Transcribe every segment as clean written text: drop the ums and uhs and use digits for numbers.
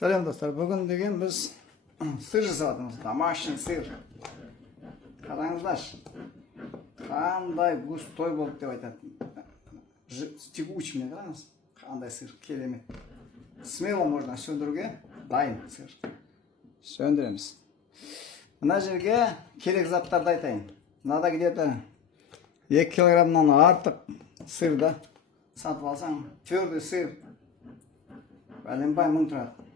Сәлем достар, бүгін деген біз сыр жасадымыз, домашний сыр. Қараңыздаршы, қандай густой болды деп айтады. Тягучий, мне қараңыз, қандай сыр, керемет. Смело можно сөндіруге дайын сыр. Сөндіреміз. Мына жерге керек заттарды айтайын. Мынада где-то 2 килограммнан артық сырды сатып алсаң, твердый сыр бәленбай 1000 тұрады.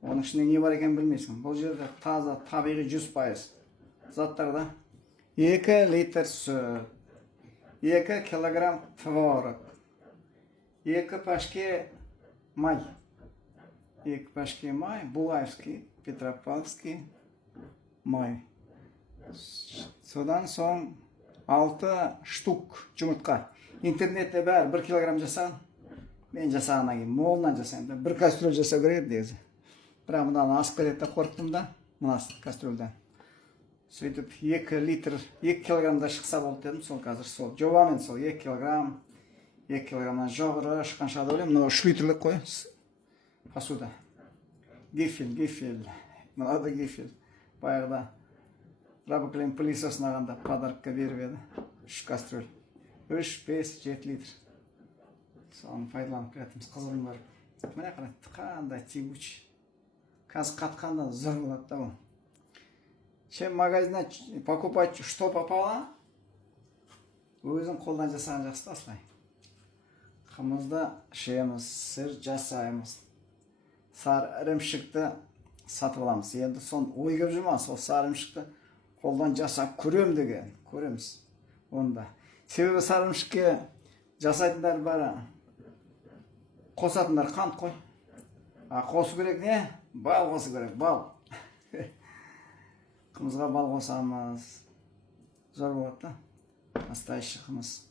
Оның ішінде не бар екен білмейсің. Бұл жерде таза, табиғи 100% заттарда 2 литр сүт, 2 килограмм творог, 2 пашке май, 2 пашке май, Булаевский, Петропавловский май. Содан соң 6 штук жұмыртқа. Интернетте бәрі 1 килограмм жасаған. Мен жасағаннан кейін молынан жасаймын. 1 кастрюль жасау керек негізі. Бірақ мынаны асып кетеді деп қорықтым да, мына кастрюльден. Сөйтіп 2 литр, 2 килограммда шықса болды дедім, сол қазір сол. Жобамен сол 2 килограмм, 2 килограммнан жоғары шыққанша да ойлаймын. Мынау 3 литрлік қой посуда. Гифель. Мынау да гифель. Баяғыда Рабоклейм пылесос нағанда подаркқа беріп еді. 3 кастрюль. 3, 5, 7 литр. Соны пайдаланып келетіміз қызылын барып. Міне қарайды, қандай тягучий. Қазір қатқанда зор болады да бұл. Чем магазиннен покупать, что попало, өзің қолдан жасаған жақсы осылай. Қымызды ішеміз, сыр жасаймыз. Сары ірімшікті сатып аламыз. Енді сон ой келіп жүрме, сол сары ірімшікті қолдан жасап көрем деген, көреміз. Онда. Себебі сары ірімшікке жасайтындар бәрі қосатындар қант қой. Қосу керек не? Бал қосу керек, бал. Қымызға бал қосамыз. Зор болады да. Настоящий қымыз.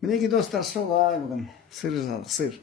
Мінеки достар, солай бүгін сыр жасадық, сыр.